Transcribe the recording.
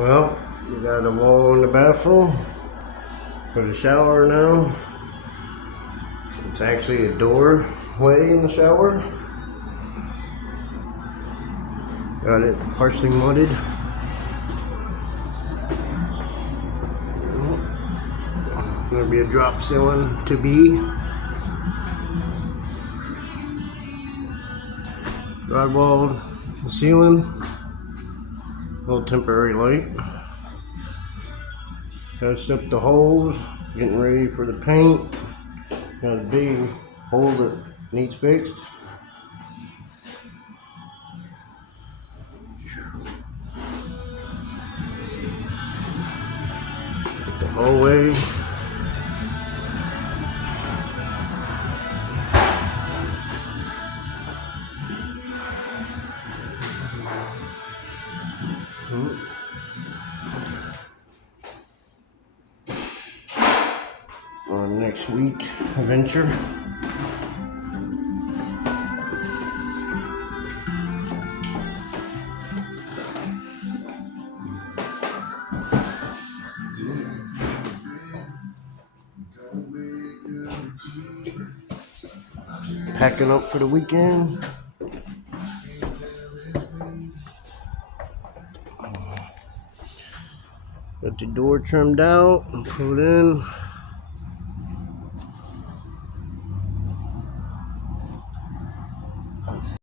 Well, we got a wall in the bathroom for the shower now. It's actually a doorway in the shower. Got it partially mudded. Gonna be a drop ceiling to be. Drywall the ceiling. A little temporary light. Patched up the holes. Getting ready for the paint. Got a big hole that needs fixed. The hallway. On next week adventure. Packing up for the weekend. Got the door trimmed out and put in.